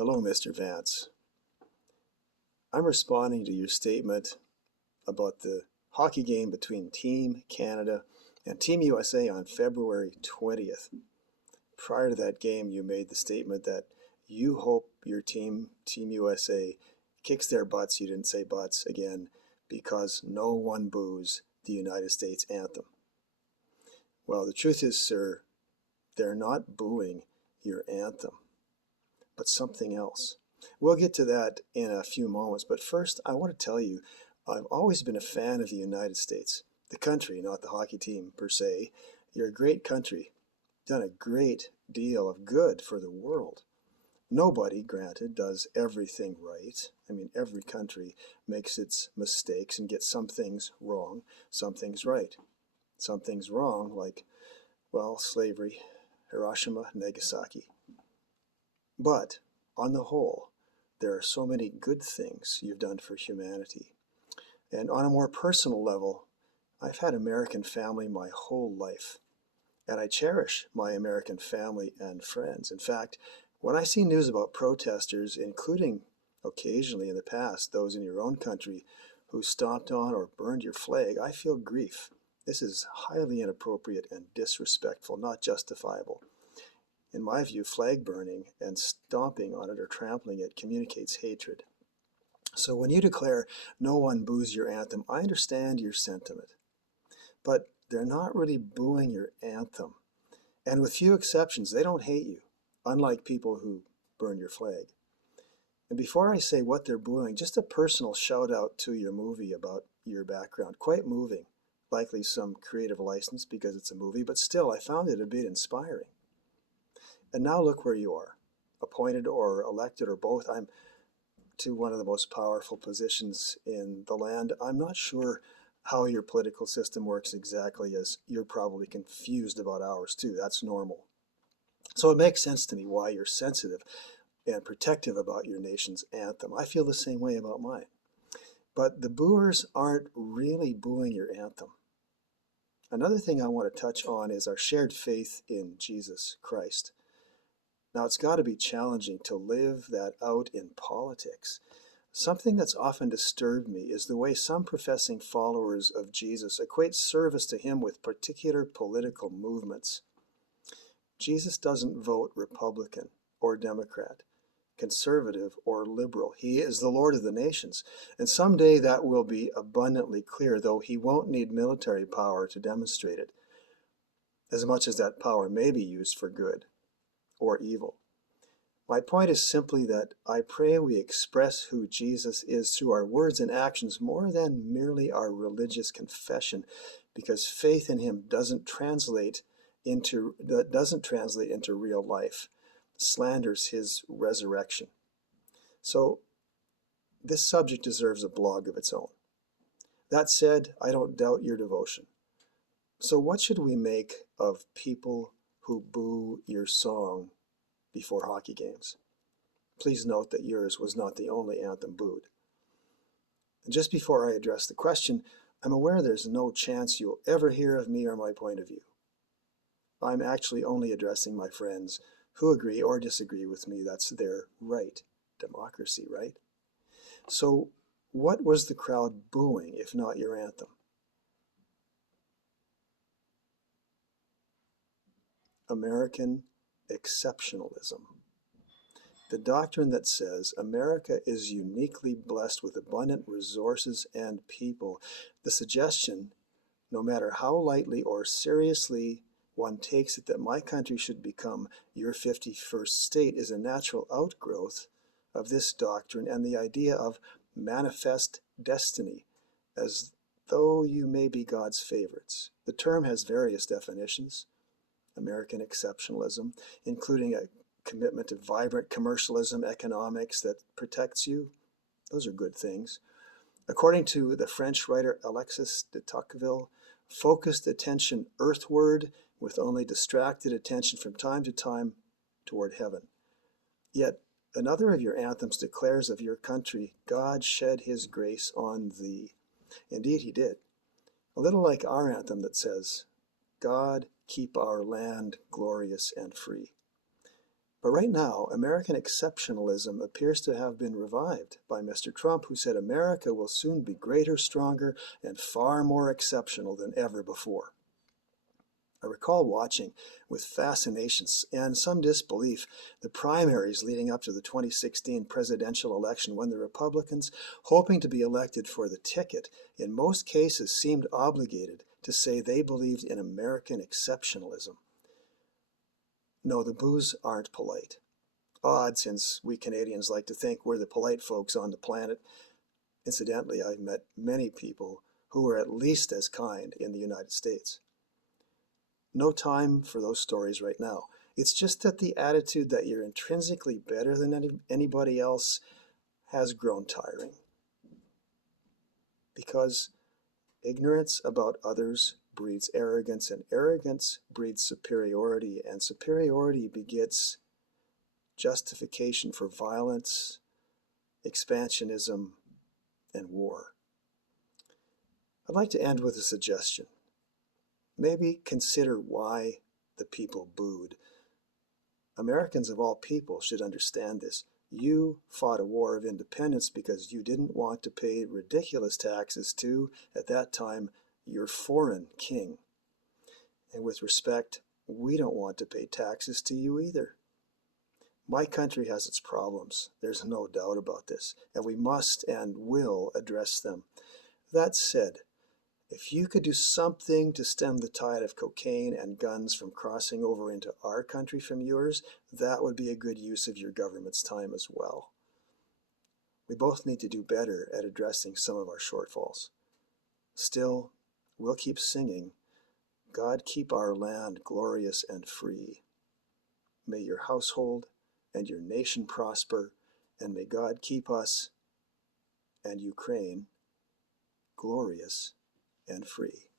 Hello, Mr. Vance. I'm responding to your statement about the hockey game between Team Canada and Team USA on February 20th. Prior to that game, you made the statement that you hope your team, Team USA, kicks their butts, you didn't say butts again, because no one boos the United States anthem. Well, the truth is, sir, they're not booing your anthem, but something else. We'll get to that in a few moments, but first I want to tell you I've always been a fan of the United States, the country, not the hockey team per se. You're a great country, done a great deal of good for the world. Nobody, granted, does everything right. I mean, every country makes its mistakes and gets some things wrong, some things right. Some things wrong, like, well, slavery, Hiroshima, Nagasaki. But on the whole, there are so many good things you've done for humanity. And on a more personal level, I've had American family my whole life. And I cherish my American family and friends. In fact, when I see news about protesters, including occasionally in the past those in your own country who stomped on or burned your flag, I feel grief. This is highly inappropriate and disrespectful, not justifiable. In my view, flag burning and stomping on it or trampling it communicates hatred. So when you declare no one boos your anthem, I understand your sentiment. But they're not really booing your anthem. And with few exceptions, they don't hate you, unlike people who burn your flag. And before I say what they're booing, just a personal shout out to your movie about your background. Quite moving. Likely some creative license because it's a movie, but still I found it a bit inspiring. And now look where you are, appointed or elected or both. I'm to one of the most powerful positions in the land. I'm not sure how your political system works exactly, as you're probably confused about ours too. That's normal. So it makes sense to me why you're sensitive and protective about your nation's anthem. I feel the same way about mine. But the booers aren't really booing your anthem. Another thing I want to touch on is our shared faith in Jesus Christ. Now, it's got to be challenging to live that out in politics. Something that's often disturbed me is the way some professing followers of Jesus equate service to him with particular political movements. Jesus doesn't vote Republican or Democrat, conservative or liberal. He is the Lord of the nations, and someday that will be abundantly clear, though he won't need military power to demonstrate it, as much as that power may be used for good or evil. My point is simply that I pray we express who Jesus is through our words and actions more than merely our religious confession, because faith in him doesn't translate into real life, slanders his resurrection. So this subject deserves a blog of its own. That said, I don't doubt your devotion. So what should we make of people who boo your song before hockey games? Please note that yours was not the only anthem booed. And just before I address the question, I'm aware there's no chance you'll ever hear of me or my point of view. I'm actually only addressing my friends who agree or disagree with me. That's their right. Democracy, right? So what was the crowd booing if not your anthem? American exceptionalism. The doctrine that says America is uniquely blessed with abundant resources and people. The suggestion, no matter how lightly or seriously one takes it, that my country should become your 51st state is a natural outgrowth of this doctrine and the idea of manifest destiny, as though you may be God's favorites. The term has various definitions. American exceptionalism, including a commitment to vibrant commercialism economics that protects you. Those are good things. According to the French writer Alexis de Tocqueville, focused attention earthward with only distracted attention from time to time toward heaven. Yet another of your anthems declares of your country, God shed his grace on thee. Indeed he did. A little like our anthem that says, God keep our land glorious and free. But right now, American exceptionalism appears to have been revived by Mr. Trump, who said America will soon be greater, stronger, and far more exceptional than ever before. I recall watching with fascination and some disbelief the primaries leading up to the 2016 presidential election, when the Republicans, hoping to be elected for the ticket, in most cases seemed obligated to say they believed in American exceptionalism. No, the boos aren't polite. Odd, since we Canadians like to think we're the polite folks on the planet. Incidentally, I've met many people who were at least as kind in the United States. No time for those stories right now. It's just that the attitude that you're intrinsically better than anybody else has grown tiring. Because ignorance about others breeds arrogance, and arrogance breeds superiority, and superiority begets justification for violence, expansionism, and war. I'd like to end with a suggestion. Maybe consider why the people booed. Americans of all people should understand this. You fought a war of independence because you didn't want to pay ridiculous taxes to, at that time, your foreign king. And with respect, we don't want to pay taxes to you either. My country has its problems, there's no doubt about this, and we must and will address them. That said, if you could do something to stem the tide of cocaine and guns from crossing over into our country from yours, that would be a good use of your government's time as well. We both need to do better at addressing some of our shortfalls. Still, we'll keep singing, God keep our land glorious and free. May your household and your nation prosper, and may God keep us and Ukraine glorious and free.